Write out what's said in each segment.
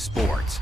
Sports.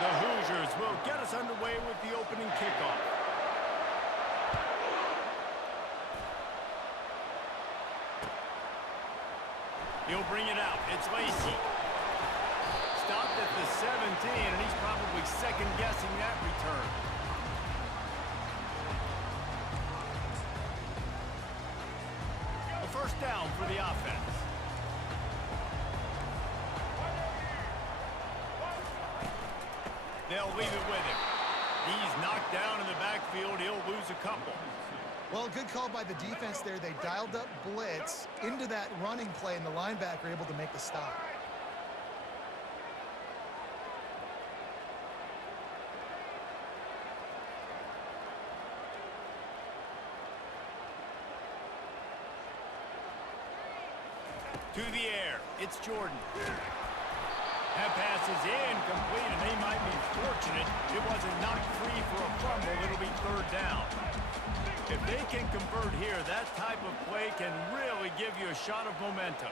The Hoosiers will get us underway with the opening kickoff. He'll bring it out. It's Lacey. Stopped at the 17, and he's probably second-guessing that return. A first down for the offense. They'll leave it with him. He's knocked down in the backfield. He'll lose a couple. Well, good call by the defense there. They dialed up blitz into that running play, and the linebacker able to make the stop. To the air. It's Jordan. That pass is incomplete, and they might be fortunate it wasn't knocked free for a fumble. It'll be third down. If they can convert here, that type of play can really give you a shot of momentum.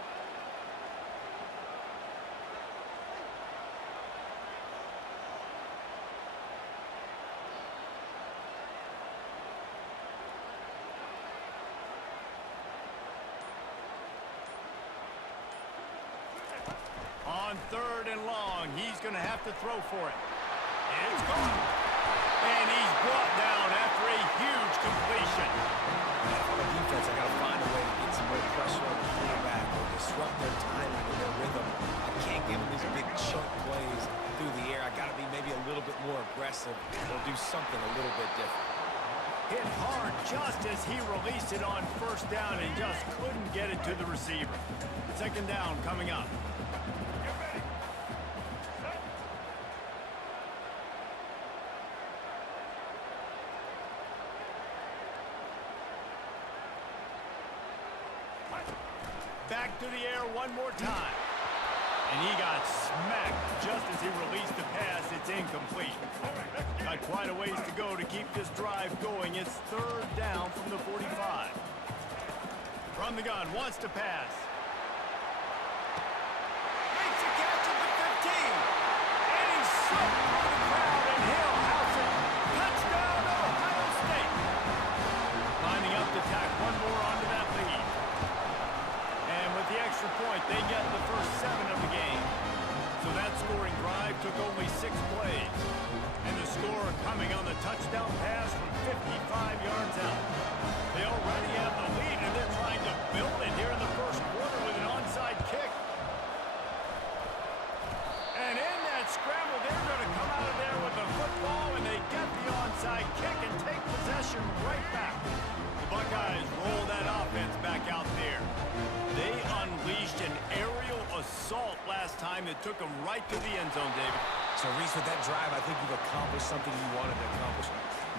On third and long, he's going to have to throw for it. It's gone. And he's brought down after a huge completion. For the defense, I got to find a way to get some more pressure on the quarterback or disrupt their timing and their rhythm. I can't give them these big chunk plays through the air. I got to be maybe a little bit more aggressive or do something a little bit different. Hit hard just as he released it on first down and just couldn't get it to the receiver. Second down coming up. Back to the air one more time. And he got smacked just as he released the pass. It's incomplete. Got quite a ways to go to keep this drive going. It's third down from the 45. From the gun, wants to pass. Makes a catch at the 15. And he's slipped through the crowd, and he'll house it. Touchdown, Ohio State. Lining up to tack one more onto that lead. And with the extra point, they get the first 7 of the game. So that scoring drive took only 6 plays. And the score coming on the touchdown pass from 55 yards out. They already have the lead, and they're trying to build it here in the first quarter with an onside kick and take possession right back. The Buckeyes roll that offense back out there. They unleashed an aerial assault last time that took them right to the end zone, David. So, Reese, with that drive, I think you've accomplished something you wanted to accomplish.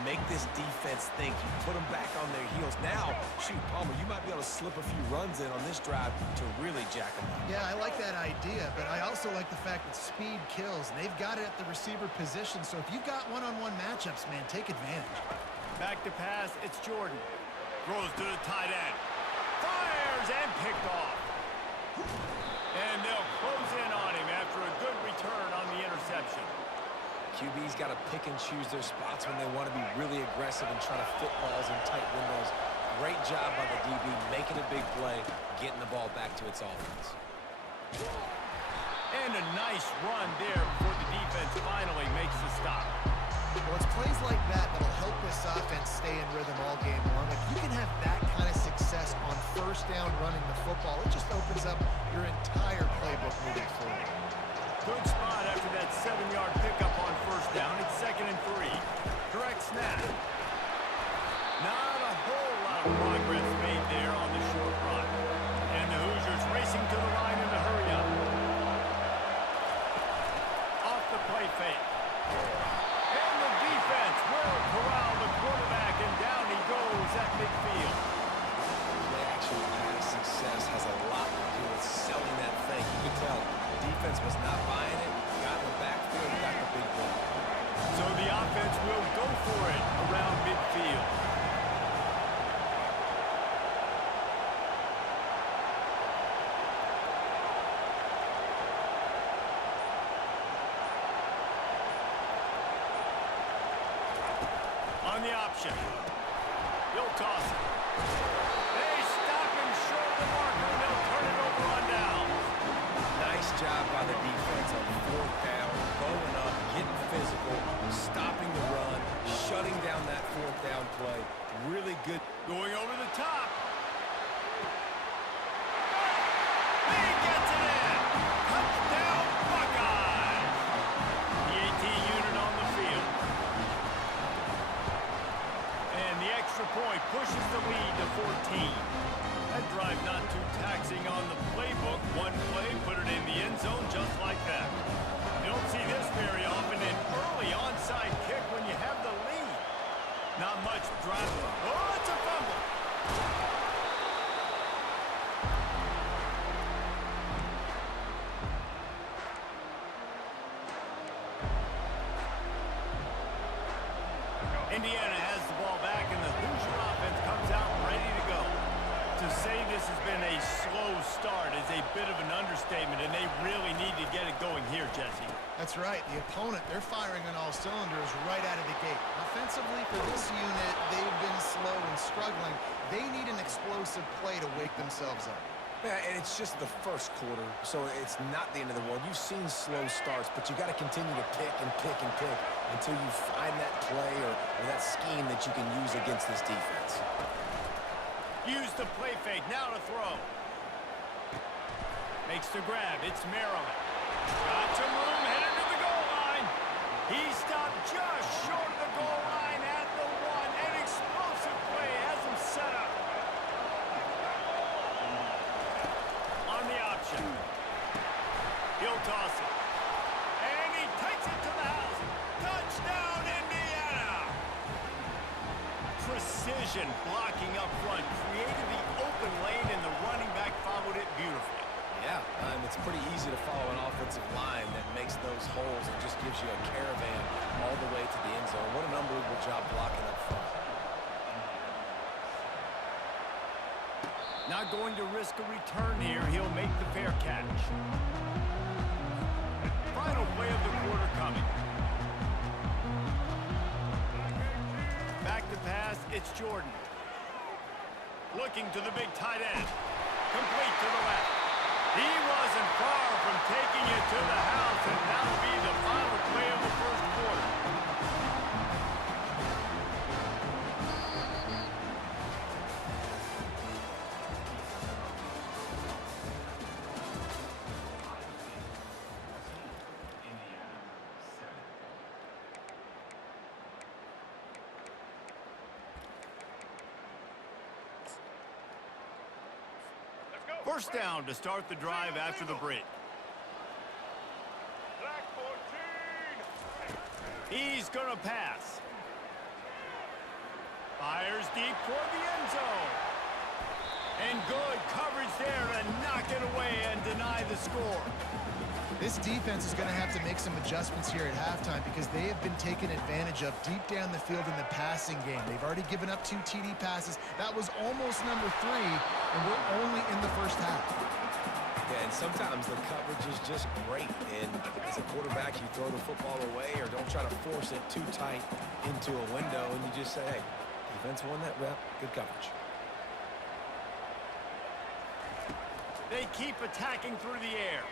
Make this defense think. You put them back on their heels. Now, shoot, Palmer, you might be able to slip a few runs in on this drive to really jack them up. Yeah, I like that idea, but I also like the fact that speed kills, and they've got it at the receiver position. So if you've got one-on-one matchups, man, take advantage. Back to pass, it's Jordan. Throws to the tight end. Fires and picked off. And they'll close in on him after a good return on the interception. QB's got to pick and choose their spots when they want to be really aggressive and try to fit balls in tight windows. Great job by the DB, making a big play, getting the ball back to its offense. And a nice run there before the defense finally makes the stop. Well, it's plays like that that'll help this offense stay in rhythm all game long. If you can have that kind of success on first down running the football, it just opens up your entire playbook moving forward. Good spot after that 7-yard pickup on first down. It's 2nd and 3. Direct snap. Not a whole lot of progress made there on the short run. And the Hoosiers racing to the line in the hurry up. Off the play fake. And the defense will corral the quarterback, and down he goes at midfield. Play-action pass success has a lot to do with selling that fake. You can tell defense was not buying it, got in the backfield, got the big play. So the offense will go for it around midfield. On the option. He'll toss it. They stop him short of the marker, and they'll turn it over on down. Nice job by the defense on 4th down, going up, getting physical, stopping the run, shutting down that 4th down play. Really good. Going over the top. He gets it in. Touchdown, Buckeyes. The 18 unit on the field. And the extra point pushes the lead to 14. That drive not too taxing on the playbook. One play, put it in the end zone just like that. You don't see this very often, an early onside kick when you have the lead. Not much drive. Oh, it's a fumble. Indiana has the ball back, and the Hoosier offense comes out ready to go. To say this has been a slow start is a bit of an understatement, and they really need to get it going here, Jesse. That's right. The opponent, they're firing on all cylinders right out of the gate. Offensively, for this unit, they've been slow and struggling. They need an explosive play to wake themselves up. Yeah, and it's just the first quarter, so it's not the end of the world. You've seen slow starts, but you got to continue to pick and pick and pick until you find that play or that scheme that you can use against this defense. Use the play fake, now to throw. Makes the grab, it's Maryland. Got some room, headed to the goal line. He stopped just short of the goal line at the 1. An explosive play has him set up. On the option. He'll toss it. And he takes it to the house. Touchdown, Indiana! Precision blocking up front created the open lane, and the running back followed it beautifully. Yeah, it's pretty easy to follow an offensive line that makes those holes and just gives you a caravan all the way to the end zone. What an unbelievable job blocking up front. Not going to risk a return here. He'll make the fair catch. Final play of the quarter coming. Back to pass, it's Jordan. Looking to the big tight end. Complete to the left. He wasn't far from taking it to the house, and that'll be the final play of the first quarter. First down to start the drive after the break. Black 14. He's going to pass. Fires deep toward the end zone. And good coverage there to knock it away and deny the score. This defense is going to have to make some adjustments here at halftime because they have been taken advantage of deep down the field in the passing game. They've already given up 2 TD passes. That was almost number 3, and we're only in the first half. Yeah, and sometimes the coverage is just great. And as a quarterback, you throw the football away or don't try to force it too tight into a window, and you just say, hey, defense won that rep, good coverage. They keep attacking through the air.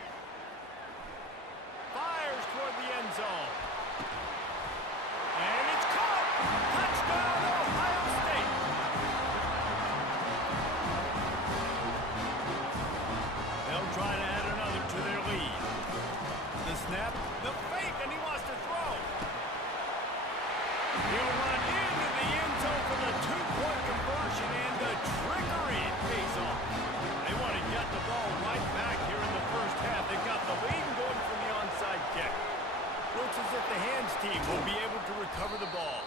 Fires toward the end zone. And it's caught! Touchdown, Ohio State! They'll try to add another to their lead. The snap, the fake, and he wants to throw. He'll run into the end zone for the 2-point conversion, and the trickery pays off. They want to get the ball right back here in the first half. They've got the lead and going from the onside kick. Looks as if the hands team will be able to recover the ball.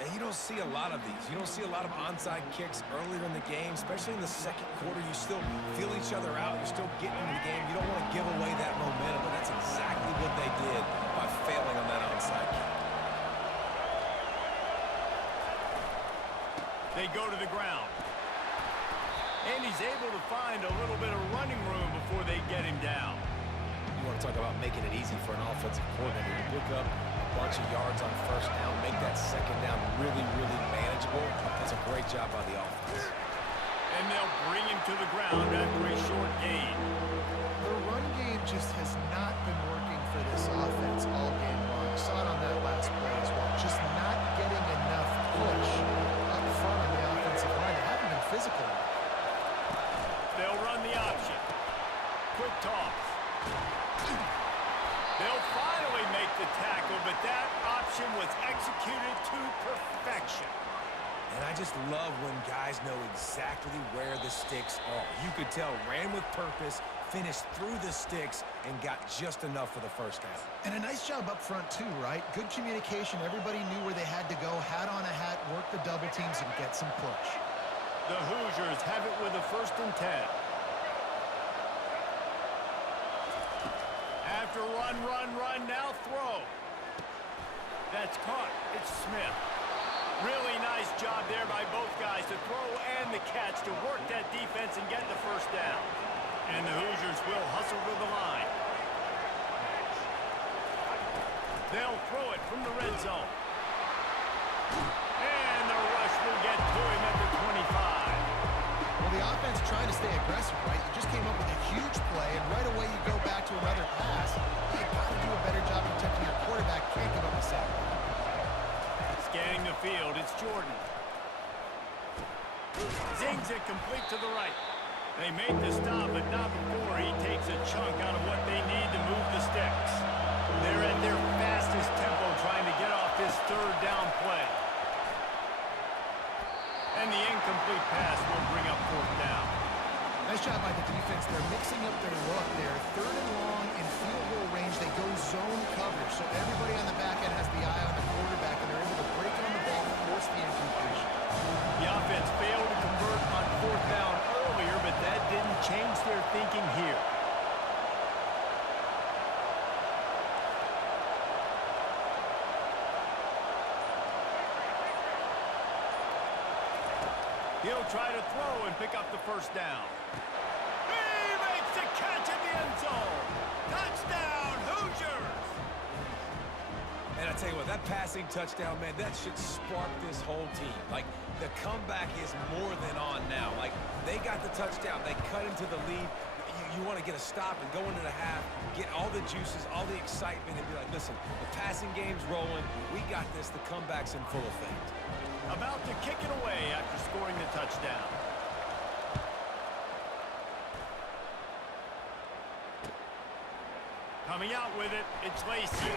And you don't see a lot of these. You don't see a lot of onside kicks earlier in the game, especially in the second quarter. You still feel each other out. You're still getting into the game. You don't want to give away that momentum, and that's exactly what they did by failing on that onside kick. They go to the ground. And he's able to find a little bit of running room before they get him down. You want to talk about making it easy for an offensive coordinator to pick up a bunch of yards on first down, make that second down really, really manageable. That's a great job by the offense. And they'll bring him to the ground after a short gain. The run game just has not been working for this offense all game long. We saw it on that last play as well. Just not getting enough push up front on the offensive line. They haven't been physical enough. They'll run the option. Quick toss. They'll finally make the tackle, but that option was executed to perfection. And I just love when guys know exactly where the sticks are. You could tell, ran with purpose, finished through the sticks, and got just enough for the first down. And a nice job up front too, right? Good communication. Everybody knew where they had to go, hat on a hat, work the double teams, and get some push. The Hoosiers have it with a 1st and 10. After run, now throw. That's caught. It's Smith. Really nice job there by both guys to throw and the catch to work that defense and get the first down. And the Hoosiers will hustle to the line. They'll throw it from the red zone. And the rush will get to him at the 25. Well, the offense trying to stay aggressive, right? You just came up with a huge play, and right away you go back to another pass. You got to do a better job protecting your quarterback. Can't give up a sack. Scanning the field, it's Jordan. Zings it complete to the right. They make the stop, but not before he takes a chunk out of what they need to move the sticks. They're at their fastest tempo trying to get off this 3rd down play. And the incomplete pass will bring up 4th down. Nice job by the defense. They're mixing up their look. They're 3rd and long in field goal range. They go zone coverage, so everybody on the back end has the eye on the quarterback, and they're able to break on the ball and force the incompletion. The offense failed to convert on 4th down earlier, but that didn't change their thinking here. He'll try to throw and pick up the first down. He makes the catch in the end zone. Touchdown, Hoosiers! And I tell you what, that passing touchdown, man, that should spark this whole team. Like, the comeback is more than on now. Like, they got the touchdown. They cut into the lead. You want to get a stop and go into the half, get all the juices, all the excitement, and be like, listen, the passing game's rolling. We got this. The comeback's in full effect. About to kick it away after scoring the touchdown. Coming out with it, it's Lacy.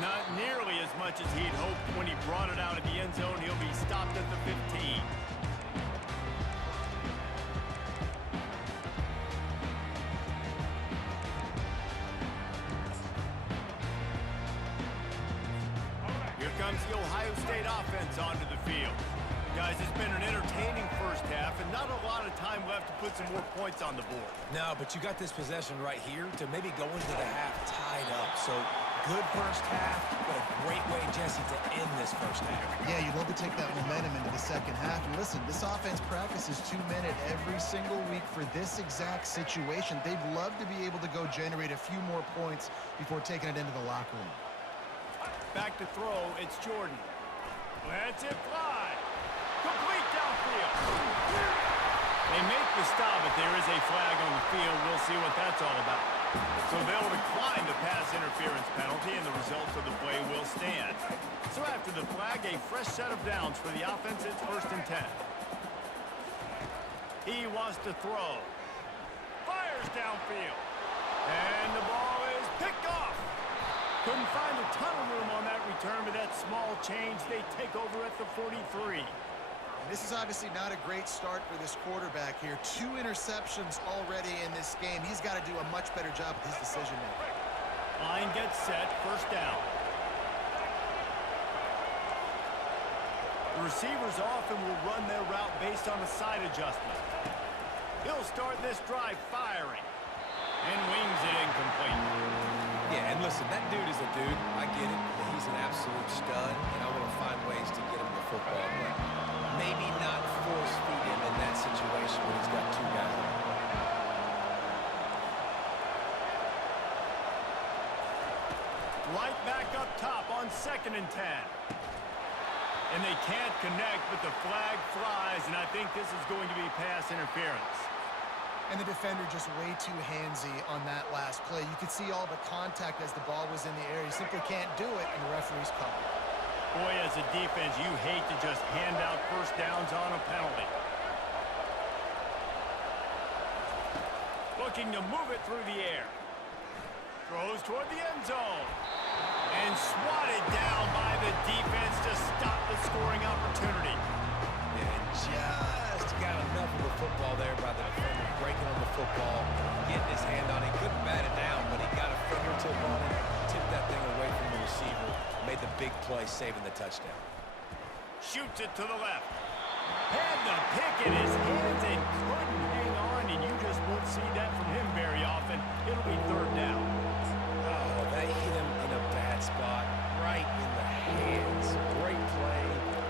Not nearly as much as he'd hoped when he brought it out of the end zone. He'll be stopped at the 15. comes the Ohio State offense onto the field. Guys, it's been an entertaining first half and not a lot of time left to put some more points on the board. No, but you got this possession right here to maybe go into the half tied up. So good first half, but a great way, Jesse, to end this first half. Yeah, you'd love to take that momentum into the second half. And listen, this offense practices 2-minute every single week for this exact situation. They'd love to be able to go generate a few more points before taking it into the locker room. Back to throw, it's Jordan. Lets it fly. Complete downfield. They make the stop, but there is a flag on the field. We'll see what that's all about. So they'll decline the pass interference penalty, and the results of the play will stand. So after the flag, a fresh set of downs for the offense. It's 1st and 10. He wants to throw. Fires downfield. And the ball is picked off. Couldn't find a ton of room on that return, but that small change, they take over at the 43. This is obviously not a great start for this quarterback here. 2 interceptions already in this game. He's got to do a much better job with his decision-making. Line gets set, 1st down. The receivers often will run their route based on a side adjustment. He'll start this drive firing and wings it incomplete. Yeah, and listen, that dude is a dude. I get it. He's an absolute stud, and I want to find ways to get him the football, but maybe not force feed him in that situation when he's got 2 guys there. Right back up top on 2nd and 10. And they can't connect, but the flag flies, and I think this is going to be pass interference. And the defender just way too handsy on that last play. You could see all the contact as the ball was in the air. He simply can't do it, and the referee's called. Boy, as a defense, you hate to just hand out 1st downs on a penalty. Looking to move it through the air. Throws toward the end zone. And swatted down by the defense to stop the scoring opportunity. And just got enough of the football there by the defender, breaking on the football, getting his hand on it. Couldn't bat it down, but he got a fingertip on it, tipped that thing away from the receiver, made the big play, saving the touchdown. Shoots it to the left. Had the pick in his hands and couldn't hang on, and you just won't see that from him very often. It'll be 3rd down. Oh, that hit him in a bad spot, right in the hands. Great play.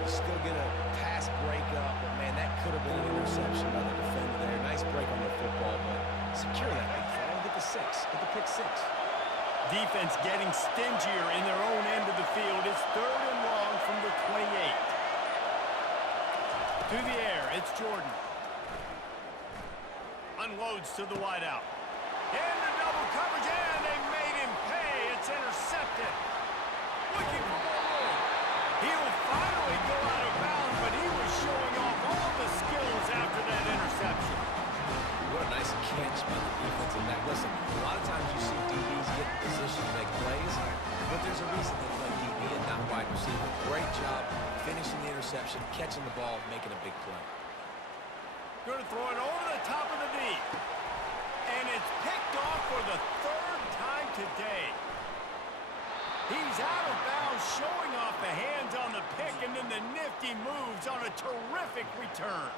You still get a pass breakup, but man, that could have been an interception by the defender there. Nice break on the football, but secure that big fella. Get the 6. Get the pick 6. Defense getting stingier in their own end of the field. It's 3rd and long from the 28. To the air, it's Jordan. Unloads to the wideout. And the double coverage, and they made him pay. It's intercepted. Looking for more room. He'll finally go out of bounds, but he was showing off all the skills after that interception. What a nice catch by the defense in that. Listen, a lot of times you see DBs get in position to make plays, but there's a reason they play DB and not wide receiver. Great job finishing the interception, catching the ball, making a big play. Going to throw it over the top of the knee. And it's picked off for the 3rd time today. He's out of bounds, showing off the hands on the pick, and then the nifty moves on a terrific return.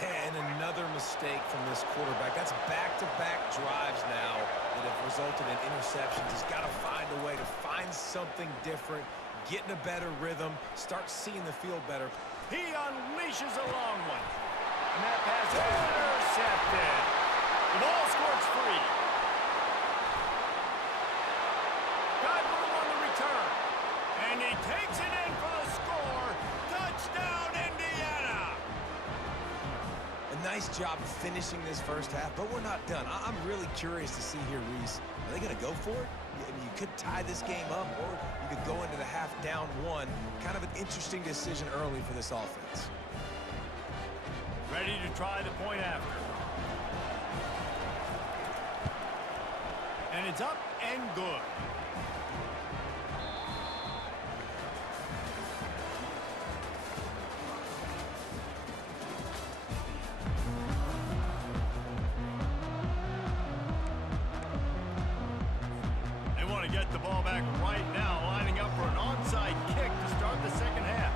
And another mistake from this quarterback. That's back-to-back drives now that have resulted in interceptions. He's got to find a way to find something different, get in a better rhythm, start seeing the field better. He unleashes a long one. And that pass is intercepted. The ball squirts free. Got room on the return. And he takes it in for the score. Touchdown, Indiana. A nice job of finishing this first half, but we're not done. I'm really curious to see here, Reese. Are they going to go for it? You could tie this game up, or you could go into the half down 1. Kind of an interesting decision early for this offense. Ready to try the point after. And it's up and good. They want to get the ball back right now, lining up for an onside onside kick to start the second half.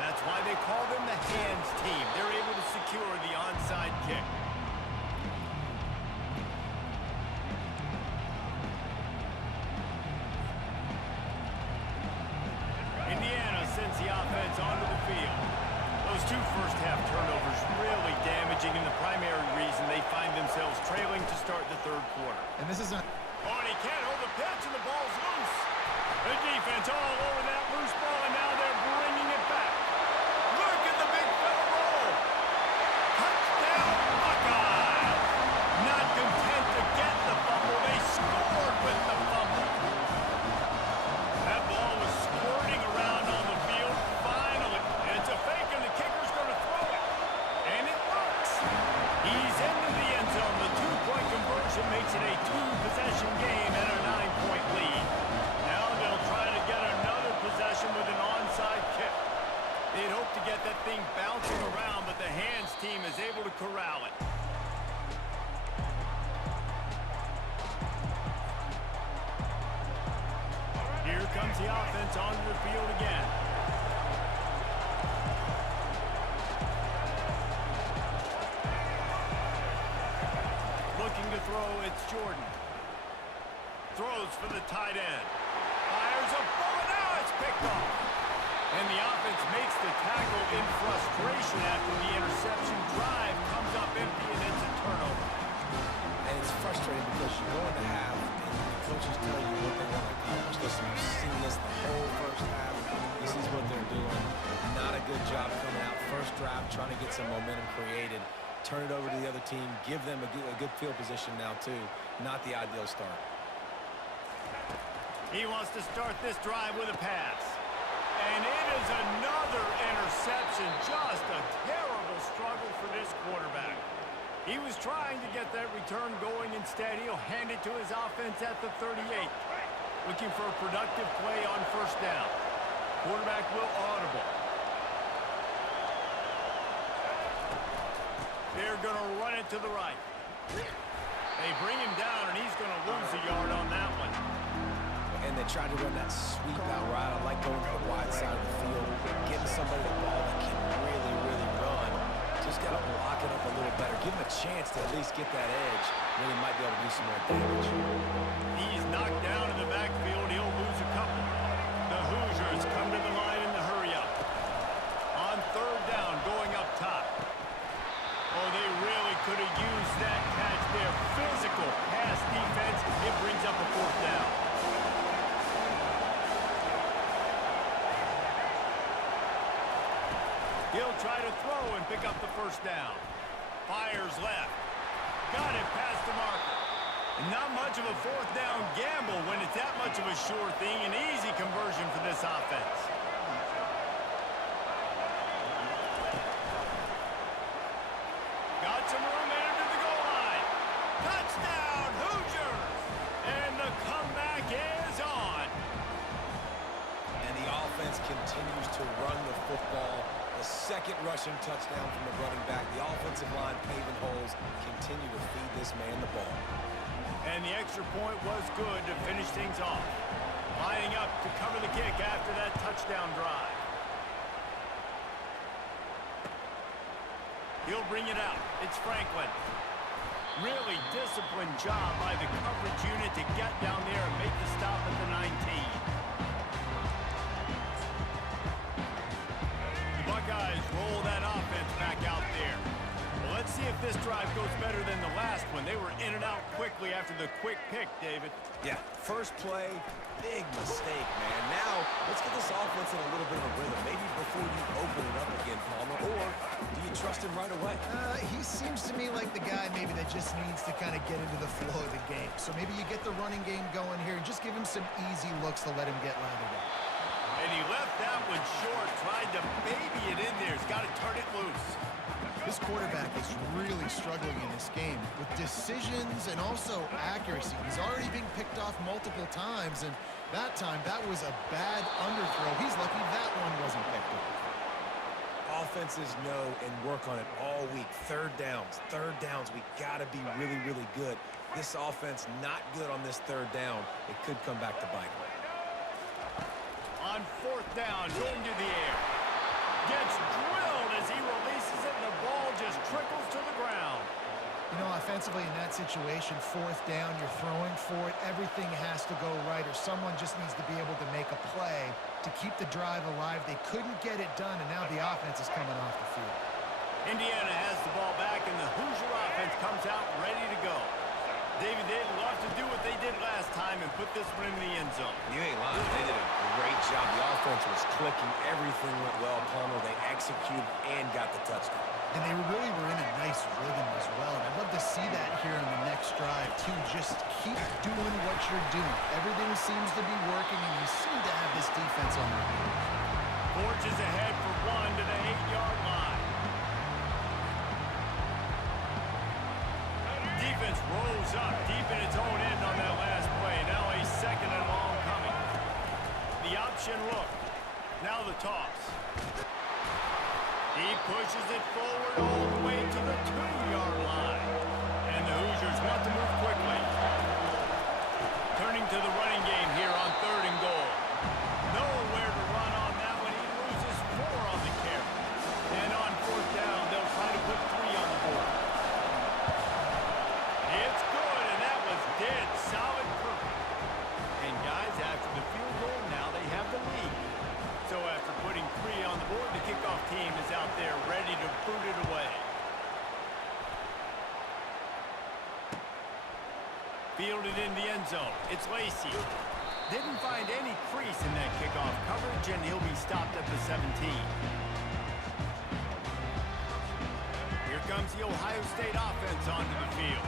That's why they call them the hands team. They're able to secure the onside kick. Indiana sends the offense onto the field. Those two first-half turnovers really damaging and the primary reason they find themselves trailing to start the third quarter. And this isn't... Oh, and he can't hold the pitch, and the ball's loose. The defense all over that loose ball, and now they're bringing it back. Look at the big fella roll. Touchdown, Buckeyes. Not content to get the fumble, they scored with the fumble. That ball was squirting around on the field. Finally, it's a fake, and the kicker's going to throw it. And it works. He's into the end zone. The two-point conversion makes it a two-possession game and a 9-point lead. Now they'll try to get another possession with an onside kick. They'd hope to get that thing bouncing around, but the hands team is able to corral it. Here comes the offense onto the field again. Looking to throw, it's Jordan. Throws for the tight end. Fires a ball, now it's picked off. And the offense makes the tackle in frustration after the interception. Drive comes up empty, and it's a turnover. And it's frustrating because you go into half and the coaches tell you what they want to accomplish. Listen, you've seen this the whole first half. This is what they're doing. Not a good job coming out. First drive, trying to get some momentum created. Turn it over to the other team. Give them a good field position now, too. Not the ideal start. He wants to start this drive with a pass. And it is another interception. Just a terrible struggle for this quarterback. He was trying to get that return going. Instead, he'll hand it to his offense at the 38. Looking for a productive play on first down. Quarterback will audible. They're going to run it to the right. They bring him down, and he's going to lose a yard on that one. And they tried to run that sweep out right. I like going to the wide side of the field, getting somebody the ball that can really, really run. Just got to block it up a little better. Give him a chance to at least get that edge. Then he might be able to do some more damage. He's knocked down in the backfield. He'll lose a couple. The Hoosiers come to the line in the hurry-up. On third down, going up top. Oh, they really could have used that catch there. Physical pass defense. It brings up a fourth down. He'll try to throw and pick up the first down. Fires left. Got it past the marker. Not much of a fourth down gamble when it's that much of a sure thing. An easy conversion for this offense. Got some room into the goal line. Touchdown, Hoosiers! And the comeback is on. And the offense continues to run the football. The second rushing touchdown from the running back. The offensive line paving holes. Continue to feed this man the ball. And the extra point was good to finish things off. Lining up to cover the kick after that touchdown drive. He'll bring it out. It's Franklin. Really disciplined job by the coverage unit to get down there and make the stop at the 19. Buckeyes roll that offense back out there. Well, let's see if this drive goes better than the last one. They were in and out quickly after the quick pick, David. Yeah, first play, big mistake, man. Now, let's get this offense in a little bit of a rhythm. Maybe before you open it up again, Palmer, or do you trust him right away? He seems to me like the guy maybe that just needs to kind of get into the flow of the game. So maybe you get the running game going here and just give him some easy looks to let him get lathered up. And he left that one short, tried to baby it in there. He's got to turn it loose. This quarterback is really struggling in this game with decisions and also accuracy. He's already being picked off multiple times, and that time, that was a bad underthrow. He's lucky that one wasn't picked off. Offenses know and work on it all week. Third downs. We got to be really, really good This offense not good on this third down. It could come back to bite them. On fourth down, going to the air. Gets drilled as he releases it, and the ball just trickles to the ground. You know, offensively in that situation, fourth down, you're throwing for it. Everything has to go right, or someone just needs to be able to make a play to keep the drive alive. They couldn't get it done, and now the offense is coming off the field. Indiana has the ball back, and the Hoosier offense comes out ready to go. David, they'd love to do what they did last time and put this one in the end zone. You ain't lying. They did a great job. The offense was clicking. Everything went well. Palmer, they executed and got the touchdown. And they really were in a nice rhythm as well. And I'd love to see that here in the next drive, too. Just keep doing what you're doing. Everything seems to be working, and you seem to have this defense on their heels. Forges ahead for one to the 8-yard line. Defense rolls up deep in its own end on that last play. Now a second and long coming. The option look. Now the toss. He pushes it forward all the way to the 2-yard line. And the Hoosiers want to move quickly. Turning to the running game here on third and goal. Nowhere to run on that one. He loses 4 on the carry. And on fourth down, they'll try to put 3 on the board. It's good, and that was dead solid perfect. And guys, after the field goal, now they have the lead. So after putting 3 on the board, the kickoff team is out there ready to boot it away. Fielded in the end zone. It's Lacey. Didn't find any crease in that kickoff coverage, and he'll be stopped at the 17. Here comes the Ohio State offense onto the field.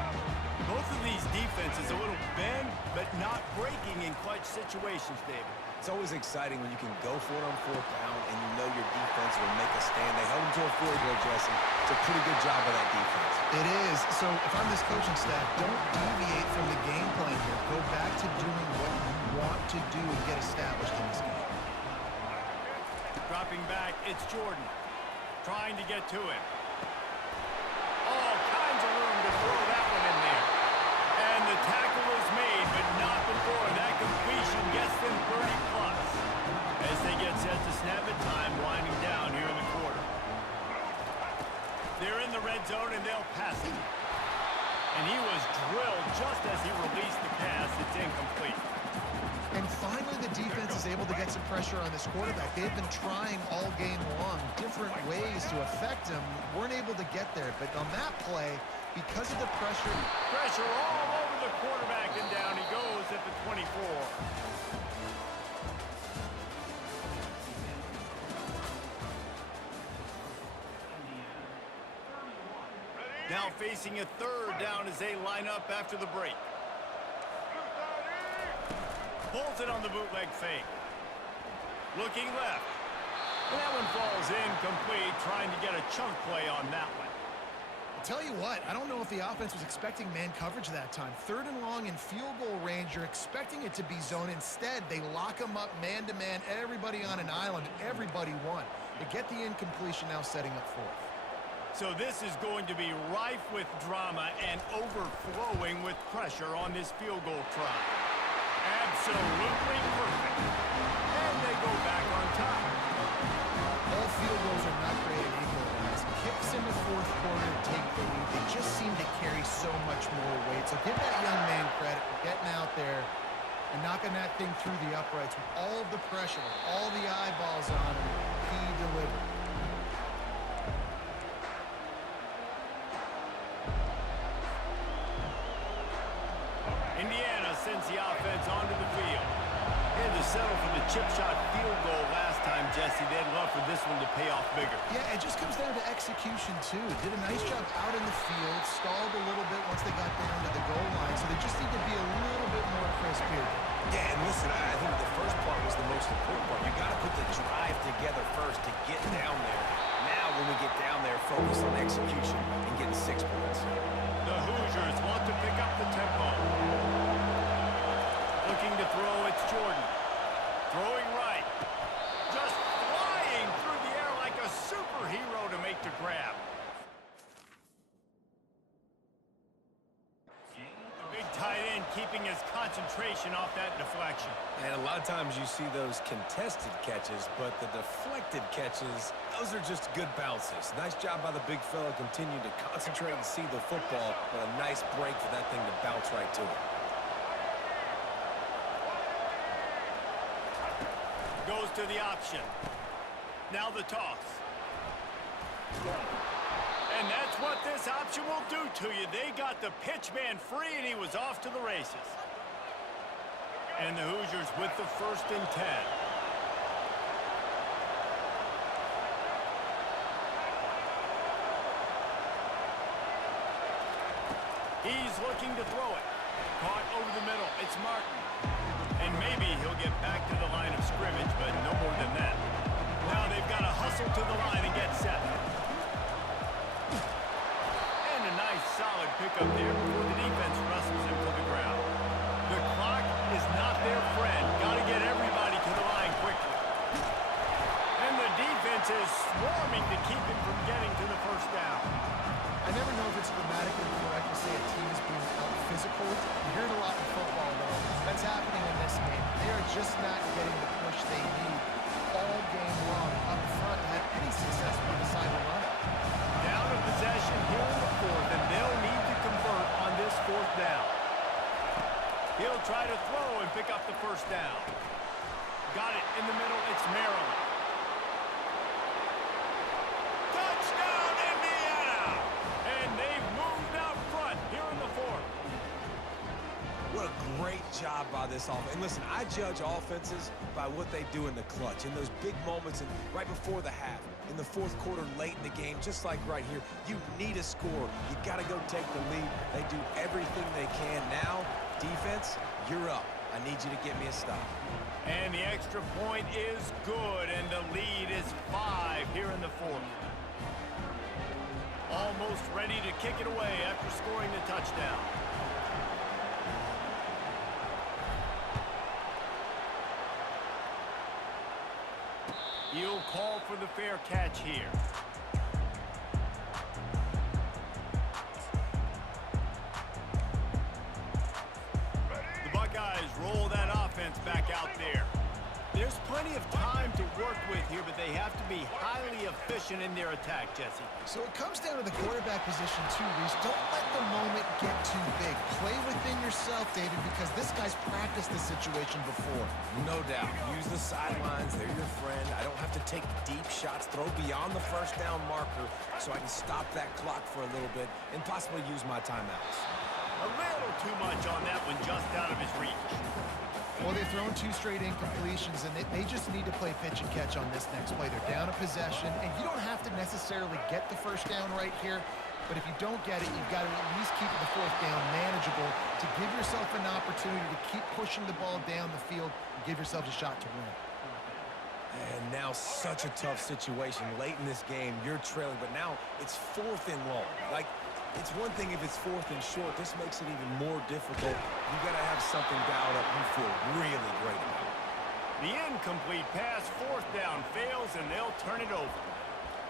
Both of these defenses a little bend, but not breaking in clutch situations, David. It's always exciting when you can go for it on fourth down and you know your defense will make a stand. They held them to a field goal, Jesse. It's a pretty good job by that defense. It is. So if I'm this coaching staff, don't deviate from the game plan here. Go back to doing what you want to do and get established in this game. Dropping back, it's Jordan. Trying to get to it. All kinds of room to throw that one in there. And the tackle is made, but not before that completion gets them 30-plus. As they get set to snap it, time winding down here in the quarter. They're in the red zone, and they'll pass it. And he was drilled just as he released the pass. It's incomplete. And finally, the defense is able to get some pressure on this quarterback. They've been trying all game long different ways to affect him. Weren't able to get there. But on that play, because of the pressure... Pressure all over the quarterback, and down he goes at the 24. Now facing a third down as they line up after the break. Pulls it on the bootleg fake. Looking left. And that one falls incomplete, trying to get a chunk play on that one. I'll tell you what, I don't know if the offense was expecting man coverage that time. Third and long in field goal range, you're expecting it to be zone. Instead, they lock them up man-to-man, everybody on an island, everybody won. They get the incompletion, now setting up fourth. So this is going to be rife with drama and overflowing with pressure on this field goal try. Absolutely perfect. And they go back on top. All field goals are not created equal, guys. Kicks in the fourth quarter to take the lead. They just seem to carry so much more weight. So give that young man credit for getting out there and knocking that thing through the uprights with all of the pressure, with all the eyeballs on him. He delivered. Indiana sends the offense onto the field. They had to settle for the chip shot field goal last time, Jesse. They'd love for this one to pay off bigger. Yeah, it just comes down to execution, too. Did a nice job out in the field, stalled a little bit once they got down to the goal line, so they just need to be a little bit more crisp here. Yeah, and listen, I think the first part was the most important part. You got to put the drive together first to get down there. Now, when we get down there, focus on execution and getting 6 points. The Hoosiers want to pick up the tempo. Looking to throw, it's Jordan. Throwing right. Just flying through the air like a superhero to make the grab. The big keeping his concentration off that deflection. And a lot of times you see those contested catches, but the deflected catches, those are just good bounces. Nice job by the big fella. Continue to concentrate and see the football, but a nice break for that thing to bounce right to it. Goes to the option. Now the toss. And that's what this option will do to you. They got the pitch man free, and he was off to the races. And the Hoosiers with the 1st and 10. He's looking to throw it. Caught over the middle. It's Martin. And maybe he'll get back to the line of scrimmage, but no more than that. Now they've got to hustle to the line and get set. And a nice solid pickup there before the defense wrestles him to the ground. The clock is not their friend. Got to get everybody to the line quickly. And the defense is swarming to keep him from getting to the 1st down. I never know if it's grammatically correct to say a team is being out-physical. You hear it a lot in football, though. That's happening in this game. They are just not getting the push they need all game long up front to have any success when they decide to run it. Down to possession here in the 4th, and they'll need to convert on this 4th down. He'll try to throw and pick up the 1st down. Got it in the middle. It's Maryland. Touchdown, Indiana! And they've moved out front here in the 4th. What a great job by this offense. And listen, I judge offenses by what they do in the clutch, in those big moments and right before the half, in the 4th quarter, late in the game, just like right here. You need a score. You got to go take the lead. They do everything they can. Now, defense, you're up. I need you to get me a stop. And the extra point is good, and the lead is 5 here in the 4th. Almost ready to kick it away after scoring the touchdown. He'll call for the fair catch here. The Buckeyes roll that offense back out there. There's plenty of time to work with here, but they have to be highly efficient in their attack, Jesse. So it comes down to the quarterback position too, Reese. Don't let the moment get too big. Play within yourself, David, because this guy's practiced this situation before. No doubt. Use the sidelines. They're your friend. I don't have to take deep shots, throw beyond the 1st down marker so I can stop that clock for a little bit and possibly use my timeouts. A little too much on that one, just out of his reach. Well, they've thrown 2 straight incompletions, and they just need to play pitch and catch on this next play. They're down a possession, and you don't have to necessarily get the 1st down right here, but if you don't get it, you've got to at least keep the 4th down manageable to give yourself an opportunity to keep pushing the ball down the field and give yourself a shot to win. And now such a tough situation. Late in this game, you're trailing, but now it's 4th and long. Like, it's one thing if it's 4th and short. This makes it even more difficult. You got to have something dialed up you feel really great about. The incomplete pass, 4th down, fails, and they'll turn it over.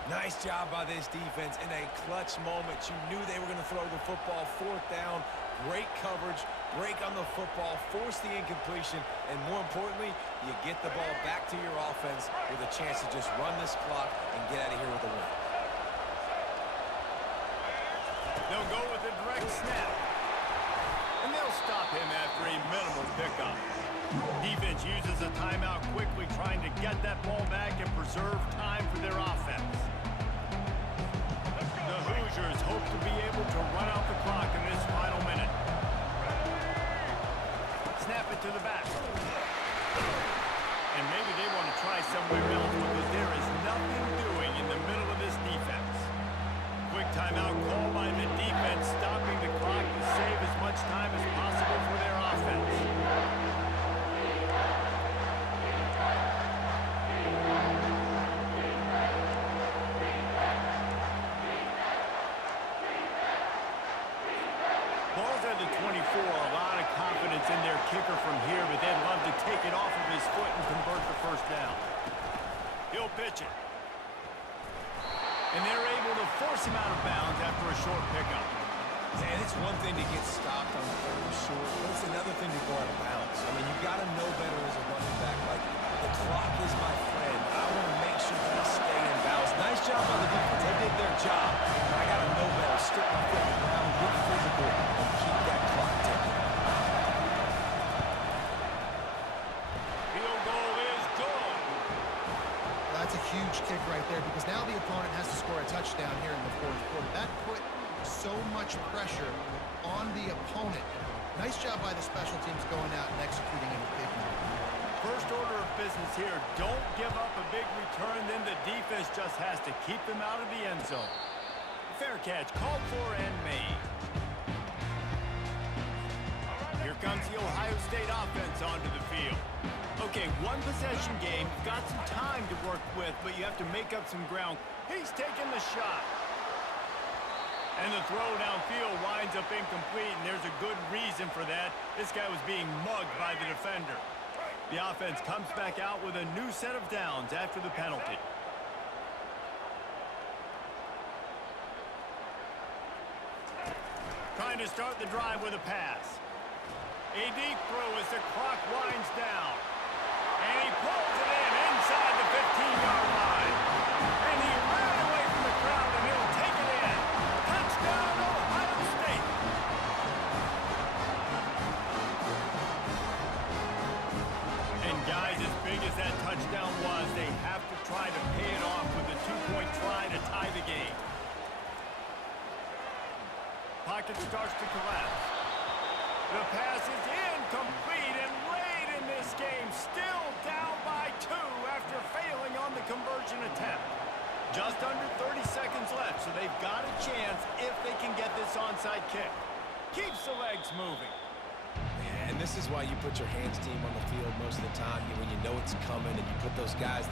Nice job by this defense in a clutch moment. You knew they were going to throw the football. 4th down, great coverage, break on the football, force the incompletion, and more importantly, you get the ball back to your offense with a chance to just run this clock and get out of here with a win. They'll go with a direct snap. And they'll stop him after a minimal pickup. Defense uses a timeout quickly, trying to get that ball back and preserve time for their offense. The Hoosiers hope to be able to run out the clock in this final minute. Snap it to the back. And maybe they want to try somewhere else because there is nothing doing in the middle of this defense. Quick timeout call by the defense, stopping the clock to save as much time as possible for their offense. Ball's at the 24, a lot of confidence in their kicker from here, but they'd love to take it off of his foot and convert the 1st down. He'll pitch it. And they're able to force him out of bounds after a short pickup. And it's one thing to get stopped on third and short, but it's another thing to go out of bounds. I mean, you've got to know better as a running back. Like, the clock is my friend. I want to make sure that I stay in bounds. Nice job by the defense. They did their job. But I got to know better. Stick my foot in the ground, get physical, and keep that clock ticking. Field goal is good. Well, that's a huge kick right there because now the opponent has to score a touchdown here in the fourth quarter. That put so much pressure on the opponent. Nice job by the special teams going out and executing in a big moment. First order of business here, don't give up a big return, then the defense just has to keep them out of the end zone. Fair catch, called for and made. Here comes the Ohio State offense onto the field. Okay, one possession game, got some time to work with, but you have to make up some ground. He's taking the shot. And the throw downfield winds up incomplete, and there's a good reason for that. This guy was being mugged by the defender. The offense comes back out with a new set of downs after the penalty. Trying to start the drive with a pass. A deep throw as the clock winds down. And he pulls it in inside the 15-yard line. And he ran away from the crowd, and he'll take it in. Touchdown, Ohio State. And guys, as big as that touchdown was, they have to try to pay it off with a two-point try to tie the game. Pocket starts to collapse. The pass is incomplete, and late in this game, still down by 2 after failing on the conversion attempt. Just under 30 seconds left, so they've got a chance if they can get this onside kick. Keeps the legs moving. And this is why you put your hands team on the field most of the time when you know it's coming and you put those guys